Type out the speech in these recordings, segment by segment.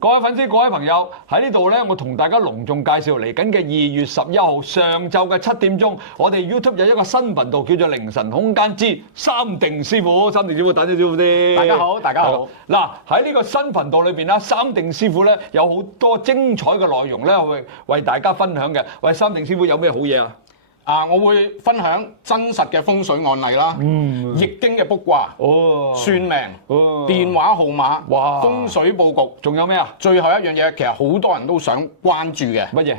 各位粉絲、各位朋友喺呢度咧，我同大家隆重介紹嚟緊嘅2月11號上晝嘅7點鐘，我哋 YouTube 有一個新頻道叫做凌晨空間之三定師傅。三定師傅打啲招呼先。大家好，大家好。嗱喺呢個新頻道裏邊啦，三定師傅咧有好多精彩嘅內容咧，會為大家分享嘅。喂，三定師傅有咩好嘢啊？我會分享真實嘅風水案例啦，易經嘅卜卦，算命，電話號碼，哇風水佈局，仲有咩啊？最後一樣嘢，其實好多人都想關注嘅，乜嘢？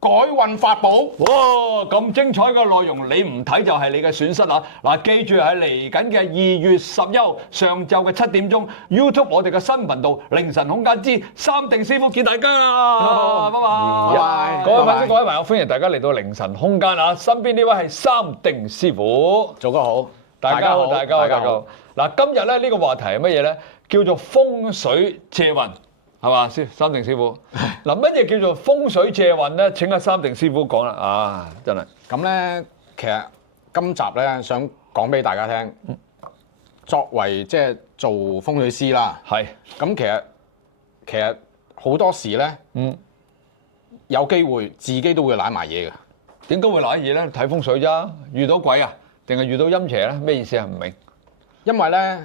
改運法寶。哇！咁精彩嘅內容，你唔睇就係你嘅損失啊！嗱，記住係嚟緊嘅2月11號上晝嘅7點鐘 ，YouTube 我哋嘅新頻道凌晨空間之三定師傅見大家啦！拜拜！各位粉絲、各位朋友，歡迎大家嚟到凌晨空間啊！身邊呢位係三定師傅，做得好，大家好，大家好，大家好。嗱，今日咧呢個話題係乜嘢咧？叫做風水借運。係嘛，三定師傅？嗱，乜嘢叫做風水借運咧？請阿三定師傅講啦。啊，真係。咁咧，其實今集咧想講俾大家聽，作為即係做風水師啦，係。咁其實好多時咧，有機會自己都會揦埋嘢嘅。點解會揦嘢咧？睇風水啫，遇到鬼啊，定係遇到陰邪咧？咩意思啊？唔明。因為咧。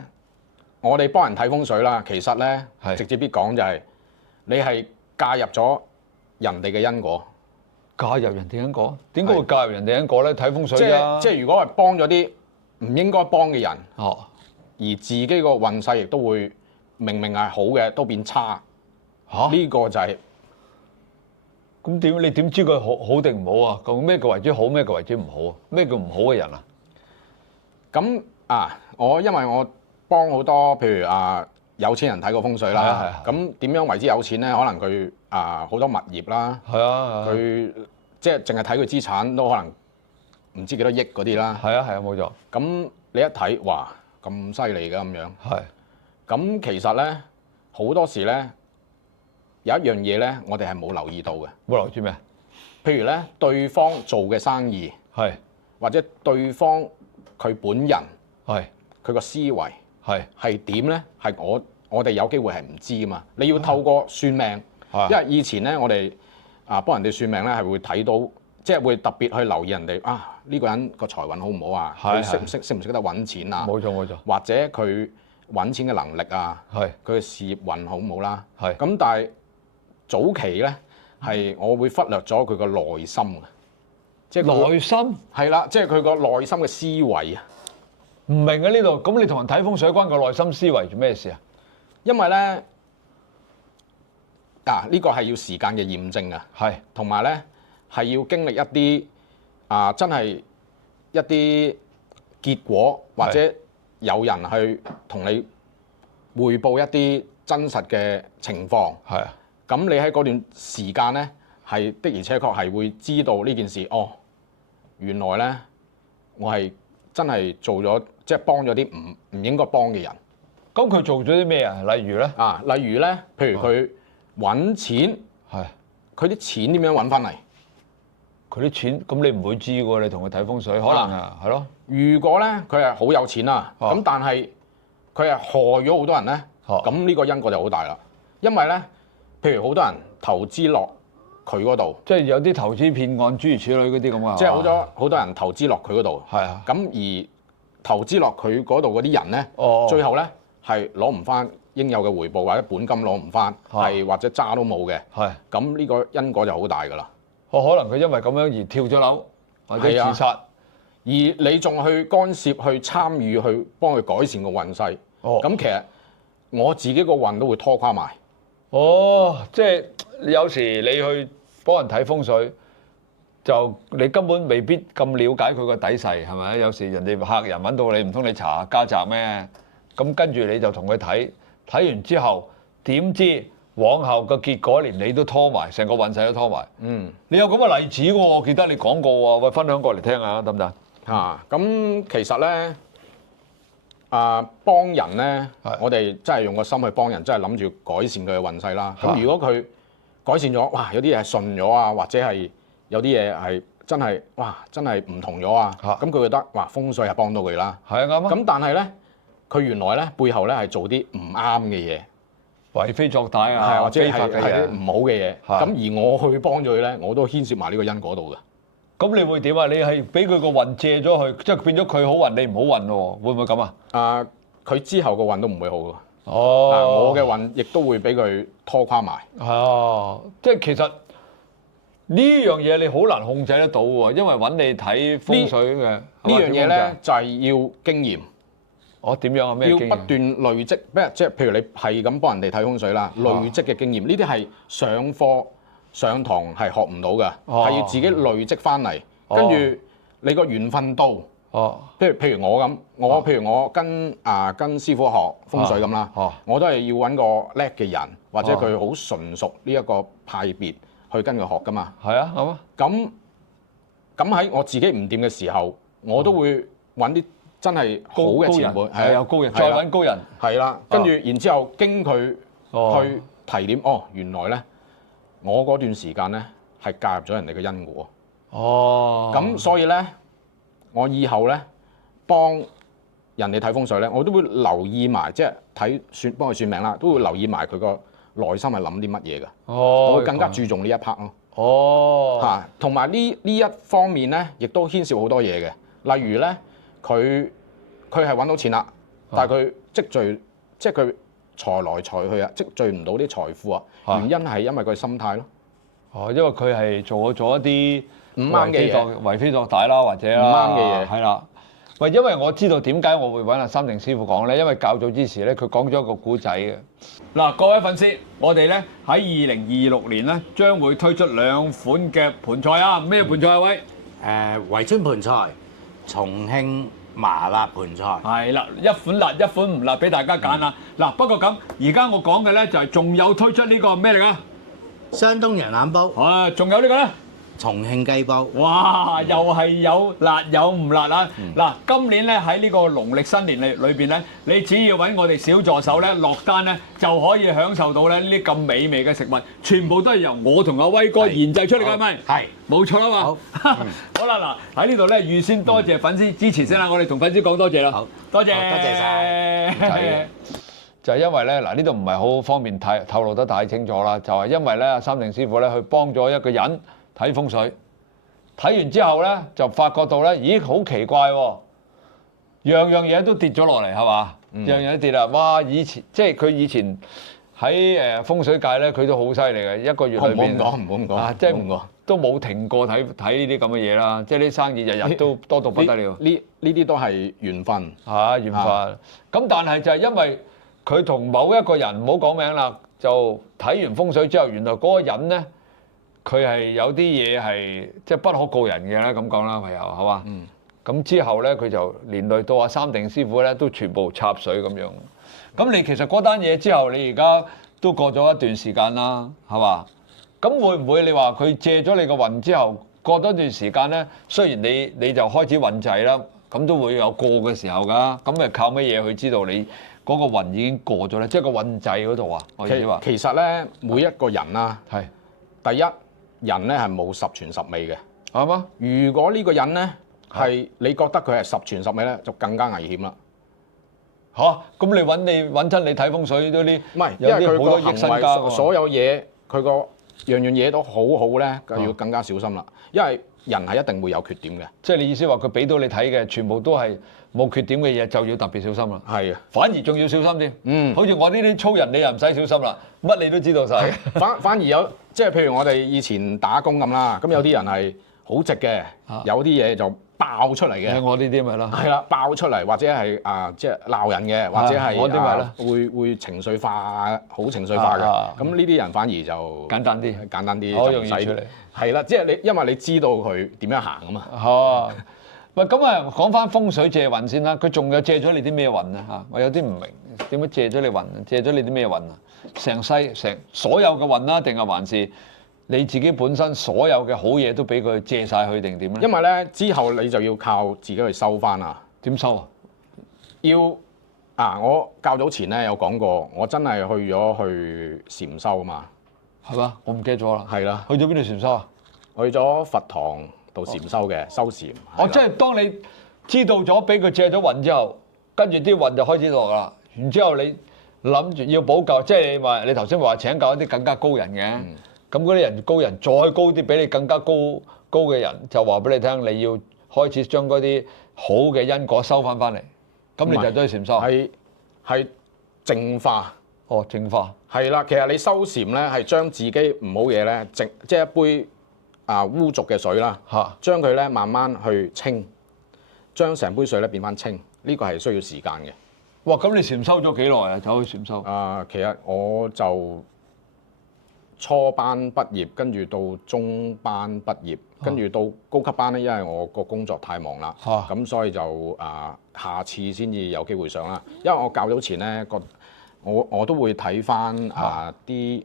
我哋幫人睇風水啦，其實咧係直接啲講就係你係介入咗人哋嘅因果。介入人哋因果？點解會介入人哋因果咧？睇風水啫。即係如果係幫咗啲唔應該幫嘅人，而自己個運勢亦都會明明係好嘅都變差。呢個就係咁點？你點知佢好定唔好啊？咁咩叫為之好？咩叫為之唔好啊？咩叫唔好嘅人啊？咁因為我幫好多譬如有錢人睇過風水啦，咁點樣為之有錢咧？可能佢好多物業啦，佢即係淨係睇佢資產都可能唔知幾多億嗰啲啦。係啊，冇錯。咁你一睇，哇咁犀利嘅咁樣。係。咁其實咧好多時咧有一樣嘢咧，我哋係冇留意到嘅。冇留意咩？譬如咧，對方做嘅生意係，或者對方佢本人係，佢個思維。係點咧？係我哋有機會係唔知噶嘛？你要透過算命，因為以前咧我哋幫人哋算命咧係會睇到，即係會特別去留意人哋呢個人個財運好唔好啊？佢識唔識得揾錢啊？冇錯。或者佢揾錢嘅能力啊？佢嘅事業運好唔好啦？咁但係早期咧係我會忽略咗佢個內心嘅，即係內心係啦，即係佢個內心嘅思維啊！唔明啊呢度，咁你同人睇風水關個內心思維做咩事啊？因為咧呢個係要時間嘅驗證啊，同埋咧係要經歷一啲真係一啲結果，或者有人去同你匯報一啲真實嘅情況。咁你喺嗰段時間咧係的而且確係會知道呢件事。原來咧我係真係做咗。即係幫咗啲唔應該幫嘅人。咁佢做咗啲咩啊？例如咧？例如咧，譬如佢揾錢，佢啲錢點樣揾翻嚟？佢啲錢咁你唔會知喎，你同佢睇風水，可能係咯。如果咧佢係好有錢啦，咁但係佢係害咗好多人咧，咁呢個因果就好大啦。因為咧，譬如好多人投資落佢嗰度，即係有啲投資騙案諸如此類嗰啲咁啊。即係好多人投資落佢嗰度，咁而投資落佢嗰度嗰啲人咧，最後咧係攞唔翻應有嘅回報，或者本金攞唔翻，或者渣都冇嘅。咁呢個因果就好大㗎啦。可能佢因為咁樣而跳咗樓或者自殺，而你仲去干涉、去參與、去幫佢改善個運勢。咁其實我自己個運都會拖垮埋。即係有時你去幫人睇風水。就你根本未必咁了解佢個底細，係咪？有時人哋客人揾到你，唔通你查家宅咩？咁跟住你就同佢睇，睇完之後點知往後個結果連你都拖埋，成個運勢都拖埋。你有咁嘅例子喎？我記得你講過喎，喂，分享過嚟聽下得唔得？咁其實咧，幫人咧，我哋真係用個心去幫人，真係諗住改善佢嘅運勢啦。咁如果佢改善咗，哇，有啲嘢係順咗啊，或者係有啲嘢係真係真係唔同咗啊！咁佢覺得風水係幫到佢啦。係啊，啱啊。咁但係咧，佢原來咧背後咧係做啲唔啱嘅嘢。為非作歹啊，或者非法嘅嘢係啲唔好嘅嘢。咁而我去幫咗佢咧，我都牽涉埋呢個因果度嘅。咁你會點啊？你係俾佢個運借咗佢，即係變咗佢好運，你唔好運喎，會唔會咁啊？佢之後個運都唔會好㗎。哦，我嘅運亦都會俾佢拖垮埋。即係其實呢樣嘢你好難控制得到喎，因為揾你睇風水嘅呢樣嘢咧就係要經驗。點樣啊？咩經驗？要不斷累積，即係譬如你係咁幫人哋睇風水啦，累積嘅經驗，呢啲係上課上堂係學唔到㗎，係要自己累積翻嚟，跟住你個緣分到。譬如我咁，譬如我跟師傅學風水咁啦，我都係要揾個叻嘅人，或者佢好純熟呢一個派別去跟佢學㗎嘛。係啊，咁啊。咁喺我自己唔掂嘅時候，我都會揾啲真係好嘅前輩，係有高人，再揾高人。係啦，跟住然之後經佢去提點，原來咧我嗰段時間咧係介入咗人哋嘅因果。咁所以咧，我以後咧幫人哋睇風水咧，我都會留意埋，即係幫佢算命啦，都會留意埋佢個內心係諗啲乜嘢㗎。我會更加注重呢一 part 咯。同埋呢一方面咧，亦都牽涉好多嘢嘅，例如咧。佢係揾到錢啦，但係佢積聚，即係佢財來財去啊，積聚唔到啲財富啊。原因係因為佢心態咯。因為佢係做咗一啲唔啱嘅嘢，為非作歹啦，或者唔啱嘅嘢。係啦，喂，因為我知道點解我會揾阿三定師傅講咧，因為較早之時咧，佢講咗一個古仔嘅。嗱，各位粉絲，我哋咧喺2026年咧將會推出2款嘅盤菜啊！咩盤菜啊？喂，圍村盤菜。重慶麻辣盤菜係啦，一款辣一款唔辣俾大家揀啦。嗱，不過咁而家我講嘅咧就係仲有推出呢個咩嚟㗎？山東羊腩煲。仲有呢個咧？重慶雞煲。哇！又係有辣有唔辣啊！嗱，今年咧喺呢個農曆新年裏邊咧，你只要揾我哋小助手咧落單咧，就可以享受到咧呢啲咁美味嘅食物，全部都係由我同阿威哥研製出嚟㗎，係咪？係，冇錯啦嘛。好啦，嗱喺呢度咧預先多謝粉絲支持先啦，我哋同粉絲講多謝啦。好，多謝，多謝晒。就係因為咧，嗱呢度唔係好方便透露得太清楚啦，就係因為咧，三定師傅咧去幫咗一個人睇風水，睇完之後咧就發覺到咧，咦好奇怪喎，樣樣嘢都跌咗落嚟係嘛？樣樣都跌啦！哇！以前即係佢以前喺風水界咧，佢都好犀利嘅，一個月裏邊唔好咁講，即係都冇停過睇呢啲咁嘅嘢啦。即係啲生意日日都多到不得了。呢啲都係緣分緣分。咁但係就係因為佢同某一個人唔好講名啦，就睇完風水之後，原來嗰個人咧。佢係有啲嘢係即係不可告人嘅啦，咁講啦，朋友係嘛？咁之後咧，佢就連累到阿三定師傅咧，都全部插水咁樣。咁你其實嗰單嘢之後，你而家都過咗一段時間啦，係嘛？咁會唔會你話佢借咗你個運之後，過咗一段時間咧，雖然你就開始運滯啦，咁都會有過嘅時候㗎。咁咪靠乜嘢去知道你嗰個運已經過咗咧？即係個運滯嗰度啊？我意思話其實咧，每一個人啦，係第一。人咧係冇十全十美嘅，係嘛？如果呢個人咧係你覺得佢係十全十美咧，就更加危險啦。咁你揾親你睇風水嗰啲，唔係，因為佢個行為所有嘢，佢個樣嘢都好好咧，就要更加小心啦。因為人係一定會有缺點嘅。即係你意思話佢俾到你睇嘅，全部都係冇缺點嘅嘢，就要特別小心啦。係啊，反而仲要小心啲。好似我呢啲粗人，你又唔使小心啦，乜你都知道晒。反而有，即係譬如我哋以前打工咁啦，咁有啲人係好直嘅，有啲嘢就爆出嚟嘅。我呢啲咪咯。係啦，爆出嚟或者係即係鬧人嘅，或者係會情緒化，好情緒化嘅。咁呢啲人反而就簡單啲，好容易處理。係啦，即係因為你知道佢點樣行啊嘛。喂，咁啊講翻風水借運先啦，佢仲有借咗你啲咩運啊？嚇，我有啲唔明點解借咗你運，借咗你啲咩運啊？成所有嘅運啦，定係還是你自己本身所有嘅好嘢都俾佢借晒去定點咧？因為咧之後你就要靠自己去收翻啊。點收啊？我較早前咧有講過，我真係去禪修啊嘛。係嘛？我唔記得咗啦。係啦。去咗邊度禪修啊？去咗佛堂度禪修嘅，修禪。即係當你知道咗俾佢借咗運之後，跟住啲運就開始落啦。然之後你諗住要補救，即係你話你頭先話請教一啲更加高人嘅，咁嗰啲人高人再高啲，比你更加高嘅人，就話俾你聽，你要開始將嗰啲好嘅因果收翻嚟，咁你就都去禪修。係淨化。哦，淨化。係啦，其實你修禪咧係將自己唔好嘢咧，即係一杯污濁嘅水啦，將佢咧慢慢去清，將成杯水咧變翻清，呢個係需要時間嘅。哇！咁你禪修咗幾耐啊？走去禪修？其實我就初班畢業，跟住到中班畢業，跟住到高級班咧，因為我個工作太忙啦，咁所以就下次先至有機會上啦。因為我較早前咧我都會睇翻啲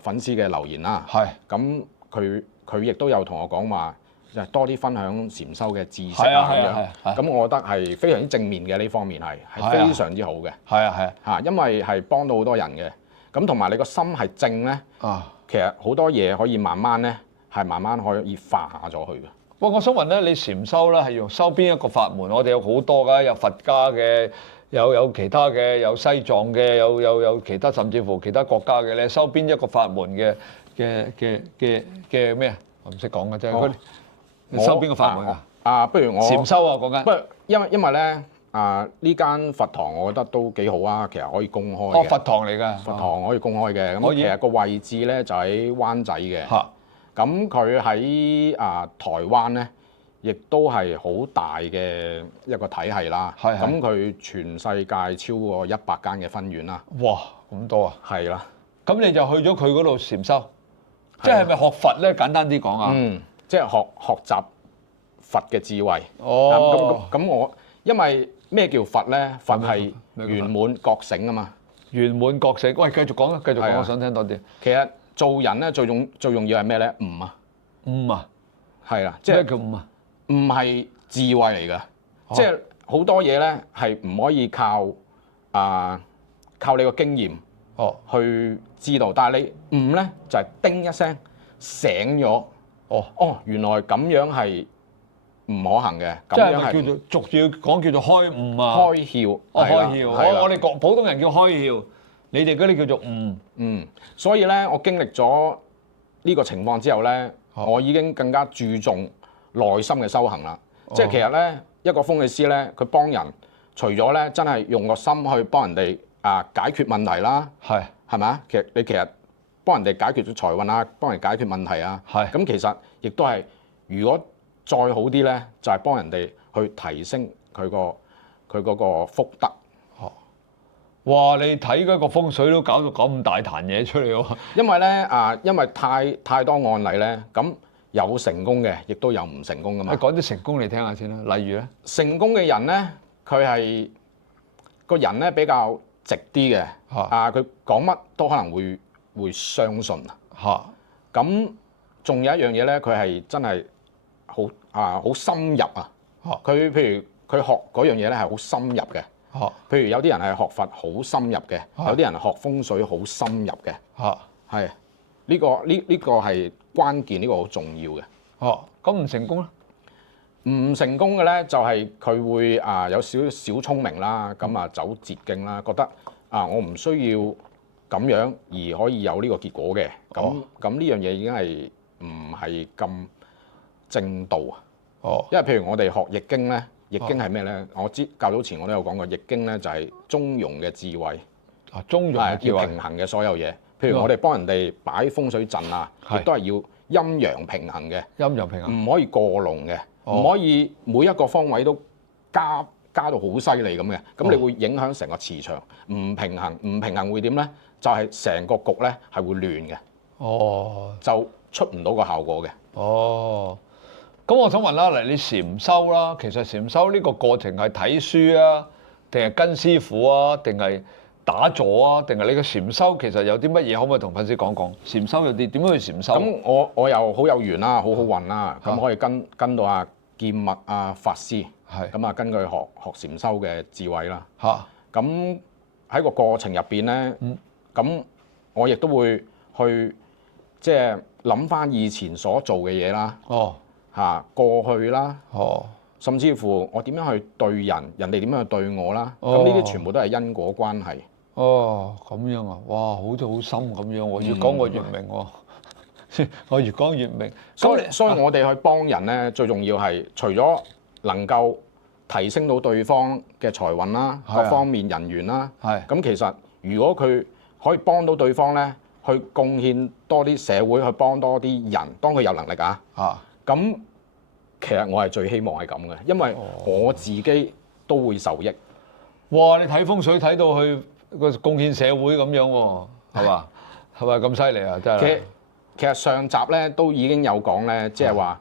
粉絲嘅留言啦，咁佢亦都有同我講話，就多啲分享禪修嘅知識啊咁樣，咁我覺得係非常之正面嘅，呢方面係非常之好嘅，因為係幫到好多人嘅，咁同埋你個心係正咧，其實好多嘢可以慢慢可以化咗去嘅。喂，我想問咧，你禪修咧係用修邊一個法門？我哋有好多㗎，有佛家嘅。有其他嘅，有西藏嘅，有其他，甚至乎其他國家嘅咧，收邊一個法門嘅咩啊？我唔識講嘅啫。你收邊個法門啊？不如我禪修啊，講緊。不過因為咧呢間佛堂，我覺得都幾好啊。其實可以公開嘅。佛堂嚟㗎。佛堂可以公開嘅。咁其實個位置咧就喺灣仔嘅。咁佢喺台灣咧，亦都係好大嘅一個體系啦。咁佢全世界超過100間嘅分院啦。哇，咁多啊！係啦。咁你就去咗佢嗰度禪修，即係咪學佛咧？簡單啲講啊。即係學習佛嘅智慧。咁我因為咩叫佛咧？佛係圓滿覺醒啊嘛。圓滿覺醒。喂，繼續講啊！繼續講，我想聽多啲。其實做人咧最重要係咩咧？悟啊。悟啊。係啦。即係咩叫悟啊？唔係智慧嚟㗎，即係好多嘢咧係唔可以靠你個經驗去知道，但係你悟咧就係叮一聲醒咗，原來咁樣係唔可行嘅，咁樣係叫做俗語講叫做開悟啊，開竅，開竅，我哋普通人叫開竅，你哋嗰啲叫做悟。所以咧我經歷咗呢個情況之後咧，我已經更加注重內心嘅修行啦，即係其實咧一個風水師咧，佢幫人除咗咧真係用個心去幫人哋解決問題啦，係咪啊？其實幫人哋解決咗財運啊，幫人解決問題啊，咁其實亦都係如果再好啲咧，就係幫人哋去提升佢嗰個福德。哇！你睇嗰個風水都搞到咁大壇嘢出嚟喎。因為太多案例咧，咁。有成功嘅，亦都有唔成功噶嘛。你講啲成功嚟聽下先啦。例如咧，成功嘅人咧，佢係個人咧比較直啲嘅。佢講乜都可能會相信。咁仲有一樣嘢咧，佢係真係好深入啊。佢譬如佢學嗰樣嘢咧係好深入嘅。譬如有啲人係學佛好深入嘅，有啲人學風水好深入嘅。係呢個係關鍵，呢個好重要嘅。咁唔成功咧？唔成功嘅咧，就係佢會有少少小聰明啦，咁走捷徑啦，覺得我唔需要咁樣而可以有呢個結果嘅。咁呢樣嘢已經係唔係咁正道啊？因為譬如我哋學易經咧，易經係咩咧？我知較早前我都有講過，易經咧就係中庸嘅智慧。中庸嘅智慧，要平衡嘅所有嘢。譬如我哋幫人哋擺風水陣啊，亦都係要陰陽平衡嘅，陰陽平衡，唔可以過龍嘅，唔可以每一個方位都加到好犀利咁嘅，咁你會影響成個磁場唔平衡，唔平衡會點咧？就係成個局咧係會亂嘅，就出唔到個效果嘅。咁我想問啦，嚟你禪修啦，其實禪修呢個過程係睇書啊，定係跟師傅啊，定係打坐啊，定係你嘅禪修其實有啲乜嘢？可唔可以同粉絲講講？禪修有啲點樣去禪修？咁我又好有緣啦，好好運啦，咁可以跟到劍物法師，咁跟佢學禪修嘅智慧啦。咁喺個過程入邊咧，咁我亦都會去即係諗翻以前所做嘅嘢啦。過去啦。甚至乎我點樣去對人，人哋點樣去對我啦。咁呢啲全部都係因果關係。哦，咁樣啊，哇，好似好深咁樣喎，越講我越明喎，我越講越明。所以我哋去幫人咧，最重要係除咗能夠提升到對方嘅財運啦，各方面人緣啦，咁其實如果佢可以幫到對方咧，去貢獻多啲社會，去幫多啲人，當佢有能力咁其實我係最希望係咁嘅，因為我自己都會受益。哇！你睇風水睇到去個貢獻社會咁樣喎，係嘛？係咪咁犀利啊？真係。其實上集咧都已經有講咧，即係話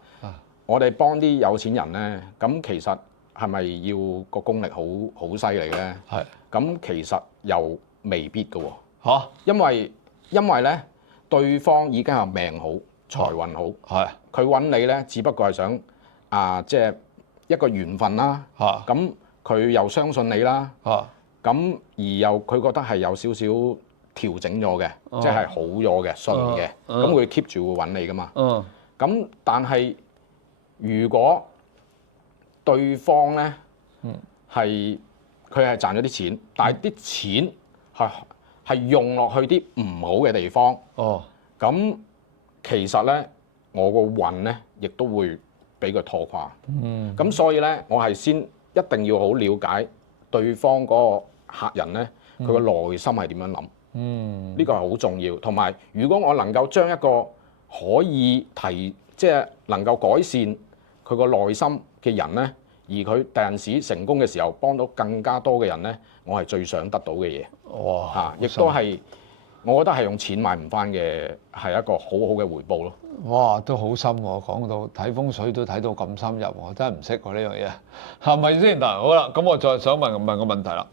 我哋幫啲有錢人咧，咁其實係咪要個功力好犀利咧？係。咁其實又未必嘅喎。因為咧，對方已經係命好、財運好，佢揾你咧，只不過係想即係一個緣分啦。咁佢又相信你啦。咁而又佢覺得係有少少調整咗嘅，即係好咗嘅、順嘅，咁會 keep 住會揾你噶嘛。咁但係如果對方咧佢係賺咗啲錢，但係啲錢係用落去啲唔好嘅地方，咁其實咧我個運咧亦都會俾佢拖垮。咁所以咧，我係先一定要好了解對方嗰個客人咧，佢個內心係點樣諗。呢個係好重要。同埋，如果我能夠將一個可以即係能夠改善佢個內心嘅人咧，而佢第陣時成功嘅時候，幫到更加多嘅人咧，我係最想得到嘅嘢。哇！亦都係我覺得係用錢買唔翻嘅，係一個好好嘅回報咯。哇！都好深喎，講到睇風水都睇到咁深入，我真係唔識喎呢樣嘢，係咪先？嗱，好啦，咁我再想問個問題啦。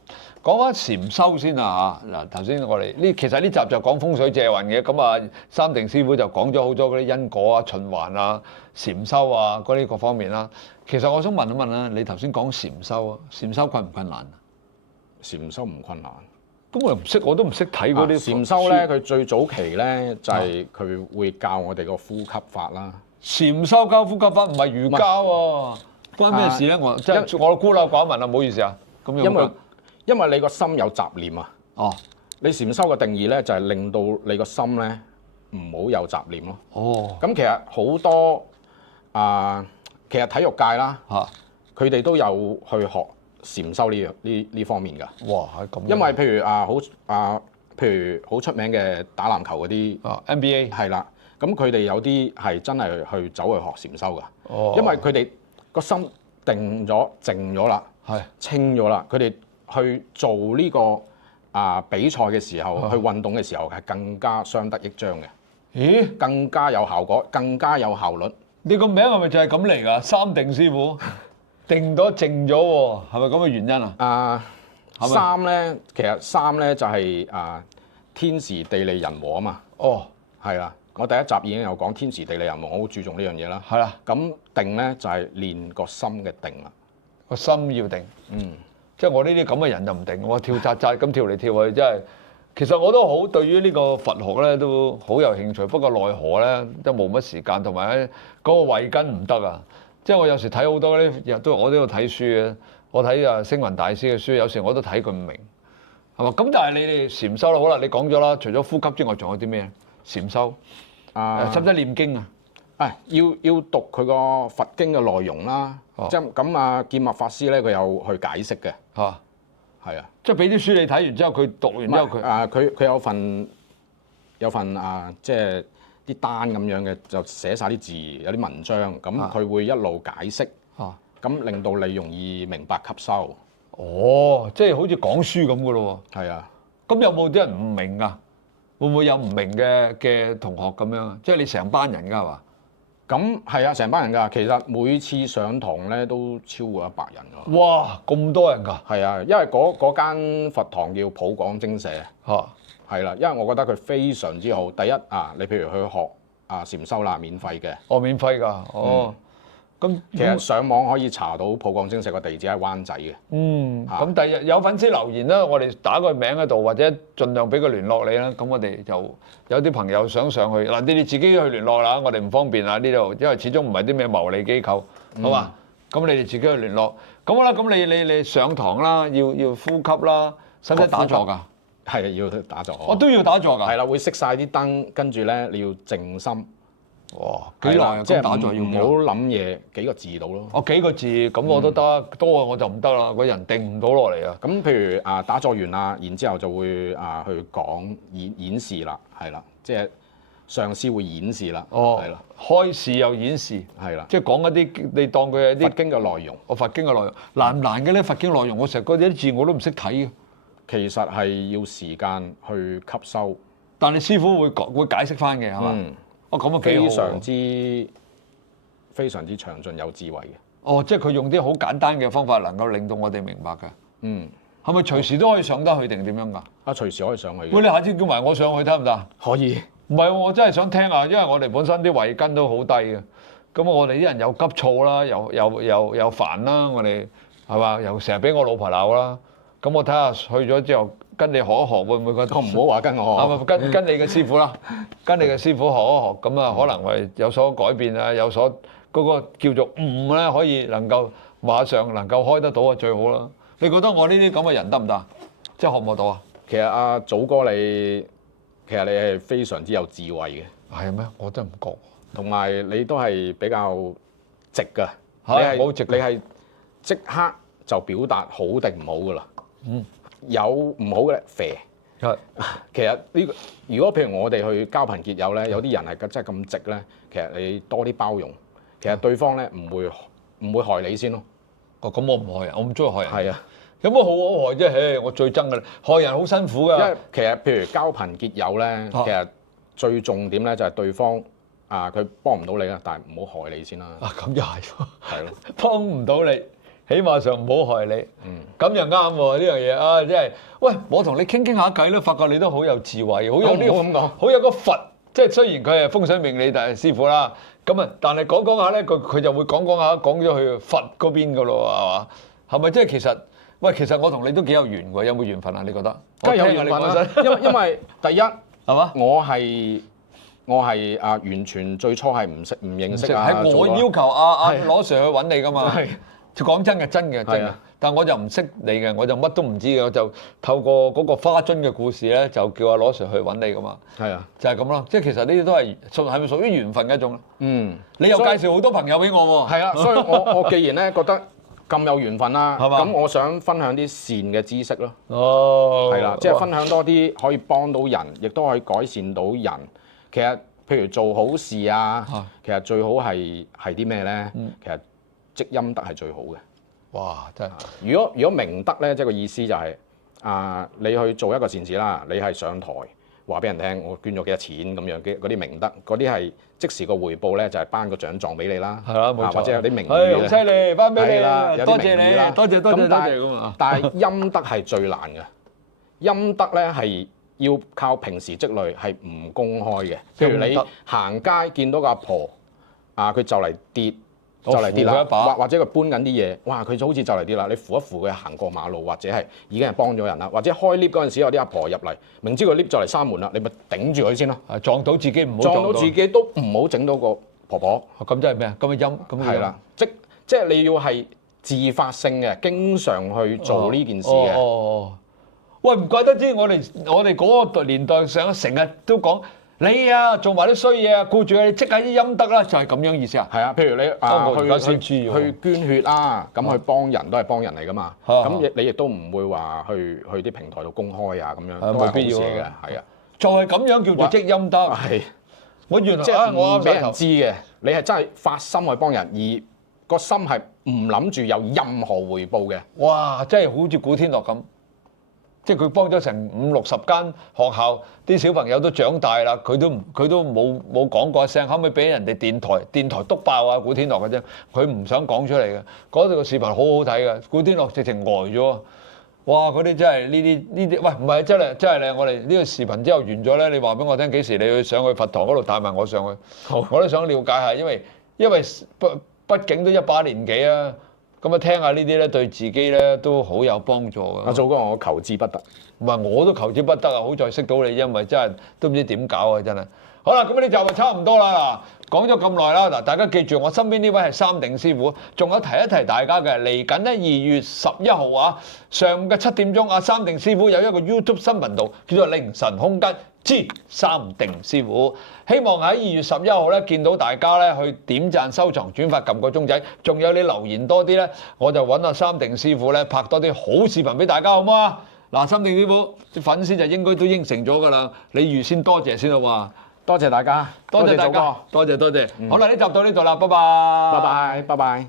講翻禪修先啊嚇，嗱頭先我哋其實呢集就講風水借運嘅，咁啊三定師傅就講咗好多嗰啲因果啊、循環啊、禪修啊嗰啲各方面啦。其實我想問一問啦，你頭先講禪修啊，禪修困唔困難？禪修唔困難。咁我又唔識，我都唔識睇嗰啲禪修咧，佢最早期咧就係佢會教我哋個呼吸法啦。禪修教呼吸法唔係瑜伽喎，關咩事咧？我即係我孤陋寡聞啊，唔好意思啊。咁因為你個心有雜念啊。你禪修嘅定義咧就係令到你個心咧唔好有雜念咯。咁其實好多其實體育界啦，佢哋都有去學禪修呢方面㗎。哇！咁因為譬如好出名嘅打籃球嗰啲NBA 係啦，咁佢哋有啲係真係去走去學禪修㗎。因為佢哋個心定咗、靜咗啦，清咗啦，佢哋去做呢個比賽嘅時候，去運動嘅時候係更加相得益彰嘅。咦？更加有效果，更加有效率。你個名係咪就係咁嚟㗎？三定師傅定咗靜咗喎，係咪咁嘅原因啊？三咧，其實三咧就係天時地利人和啊嘛。係啦，我第一集已經有講天時地利人和，我好注重呢樣嘢啦。係啦。咁定咧就係練個心嘅定啦。個心要定。即係我呢啲咁嘅人就唔定，我跳扎扎咁跳嚟跳去，真係。其實我都好對於呢個佛學咧都好有興趣，不過奈何咧都冇乜時間，同埋咧嗰個慧根唔得啊！即係我有時睇好多啲，我都有睇書嘅。我睇星雲大師嘅書，有時我都睇佢唔明，係嘛？咁但係你哋禪修啦，好啦，你講咗啦，除咗呼吸之外，仲有啲咩？禪修使唔使念經啊？要讀佢個佛經嘅內容啦。即係咁劍默法師咧，佢有去解釋嘅。係啊，即係俾啲書你睇完之後，佢讀完之後佢有份即係啲單咁樣嘅，就寫晒啲字，有啲文章，咁佢會一路解釋，咁令到你容易明白吸收。即係好似講書咁噶咯喎。係啊。咁有冇啲人唔明啊？會唔會有唔明嘅同學咁樣啊？即係你成班人㗎係嘛？咁係啊，成班人㗎。其實每次上堂咧都超過100人㗎。哇！咁多人㗎？係啊，因為嗰間佛堂叫普廣精舍。係啦，因為我覺得佢非常之好。第一你譬如去學禪修啦，免費嘅。免費㗎。咁其實上網可以查到普廣精舍個地址喺灣仔嘅。咁第日有粉絲留言啦，我哋打個名喺度，或者盡量俾佢聯絡你啦。咁我哋就有啲朋友想上去嗱，你哋自己去聯絡啦，我哋唔方便啊呢度，因為始終唔係啲咩牟利機構，好嘛？咁你哋自己去聯絡。咁好啦，咁你上堂啦，要呼吸啦，使唔使打坐㗎？係要打坐。我都要打坐㗎。係啦，會熄晒啲燈，跟住咧你要靜心。哇！幾耐啊？即係打坐要唔好諗嘢，幾個字到咯。我幾個字咁我都得，多啊我就唔得啦，個人定唔到落嚟啊。咁譬如打坐完啦，然之後就會去講演示啦，係啦，即係上司會演示啦，係啦，開示又演示，係啦，即係講一啲你當佢係啲佛經嘅內容。佛經嘅內容難唔難嘅咧？佛經內容我成日嗰啲字我都唔識睇嘅。其實係要時間去吸收，但係師傅會解釋翻嘅係嘛？咁啊幾好喎。非常之詳盡有智慧嘅。即係佢用啲好簡單嘅方法，能夠令到我哋明白嘅。係咪隨時都可以上得去定點樣㗎？隨時可以上去嘅。喂，你下次叫埋我上去得唔得？可以。唔係喎，我真係想聽下，因為我哋本身啲慧根都好低嘅。咁我哋啲人又急躁啦，又煩啦，我哋係嘛？又成日俾我老婆鬧啦。咁我睇下去咗之後，跟你學一學，會唔會覺得？唔好話跟我學。係咪跟你嘅師傅啦？跟你嘅師傅學一學，咁啊可能會有所改變啊，有所嗰個叫做悟咧，可以能夠馬上能夠開得到啊，最好啦。你覺得我呢啲咁嘅人得唔得？即係學唔學到啊？其實阿祖哥你係非常之有智慧嘅。係咩？我真係唔覺。同埋你都係比較直㗎。係好直。你係即刻就表達好定唔好㗎啦。有唔好嘅咧，肥。其實呢個如果譬如我哋去交朋結友咧，有啲人係真係咁直咧，其實你多啲包容，其實對方咧唔會害你先咯。咁我唔害人，我唔中意害人。係啊，有乜好害啫？我最憎㗎啦，害人好辛苦㗎。因為其實譬如交朋結友咧，其實最重點咧就係對方佢幫唔到你啊，但係唔好害你先啦。咁又係喎。係咯，幫唔到你。起碼上唔好害你，咁又啱喎呢樣嘢啊！真係，喂，我同你傾下偈咧，發覺你都好有智慧，好有呢個咁講，好有個佛，即係雖然佢係風水命理大師傅啦，咁啊，但係講下咧，佢就會講下講咗去佛嗰邊噶咯，係嘛？係咪即係其實我同你都幾有緣喎？有冇緣分啊？你覺得？梗係有緣分啦，因為第一係嘛，我係完全最初係唔認識啊，係我要求阿羅 Sir 去揾你噶嘛。講真嘅，真嘅，但係我就唔識你嘅，我就乜都唔知嘅，我就透過嗰個花樽嘅故事咧，就叫阿羅 Sir 去揾你噶嘛。係啊，就係咁咯。即係其實呢啲都係咪屬於緣分嘅一種咧？你又介紹好多朋友俾我喎。係啊，所以我既然咧覺得咁有緣分啦，咁我想分享啲善嘅知識咯。係啦，即係分享多啲可以幫到人，亦都可以改善到人。其實譬如做好事啊，其實最好係啲咩咧？其實積陰德係最好嘅。哇！真係。如果明德咧，即係個意思就係你去做一個善事啦，你係上台話俾人聽，我捐咗幾多錢咁樣嘅嗰啲明德，嗰啲係即時個回報咧，就係頒個獎狀俾你啦。係啦，冇錯。或者有啲名譽咧。好犀利，頒俾你啦！有多謝你，啲名譽啦。多謝咁啊。但係陰德係最難嘅，陰德咧係要靠平時積累，係唔公開嘅。譬如你行街見到個阿婆，佢就嚟跌。就嚟跌啦，或者佢搬緊啲嘢，哇！佢就好似就嚟跌啦，你扶一扶佢行過馬路，或者係已經係幫咗人啦，或者開 lift 嗰陣時有啲阿婆入嚟，明知個 lift 就嚟閂門啦，你咪頂住佢先咯。撞到自己唔好撞到自己都唔好整到個婆婆。咁即係咩啊？咁嘅陰咁係啦，即係你要係自發性嘅，經常去做呢件事嘅。喂，唔怪得知我哋嗰個年代上成日都講。你做埋啲衰嘢啊，顧住你積下啲陰德啦，就係咁樣意思啊？係啊，譬如你去捐血啦，咁去幫人都係幫人嚟噶嘛。咁你亦都唔會話去啲平台度公開啊咁樣，都係好事嘅。係啊，就係咁樣叫做積陰德。係，我原來即係我俾人知嘅，你係真係發心去幫人，而個心係唔諗住有任何回報嘅。哇！真係好似古天樂咁。即係佢幫咗成50-60間學校，啲小朋友都長大啦，佢都冇講過一聲，可唔可以俾人哋電台督爆啊？古天樂嘅啫，佢唔想講出嚟嘅。嗰度個視頻好好睇嘅，古天樂直情呆咗。哇！嗰啲真係呢啲，喂唔係真係咧，我哋呢個視頻之後完咗咧，你話俾我聽幾時你去上去佛堂嗰度帶埋我上去？好，我都想了解下，因為畢竟都1把年紀啊。咁啊聽下呢啲咧對自己咧都好有幫助嘅。阿祖哥，我求之不得。唔係我都求之不得啊！好在識到你，因為真係都唔知點搞啊！真係。好啦，咁呢集就差唔多啦。嗱，講咗咁耐啦，嗱，大家記住，我身邊呢位係三定師傅，仲有提一提大家嘅，嚟緊咧2月11號啊，上午嘅7點鐘，阿三定師傅有一個 YouTube 新頻道，叫做凌晨空間之三定師傅。希望喺2月11號咧見到大家咧去點讚、收藏、轉發、撳個鐘仔，仲有你留言多啲咧，我就揾阿三定師傅咧拍多啲好視頻俾大家，好唔好啊？嗱，三定師傅啲粉絲就應該都應承咗㗎啦，你預先多謝先好嘛？多謝大家，多謝大家，多謝。好啦，呢集到呢度啦，拜拜。拜拜。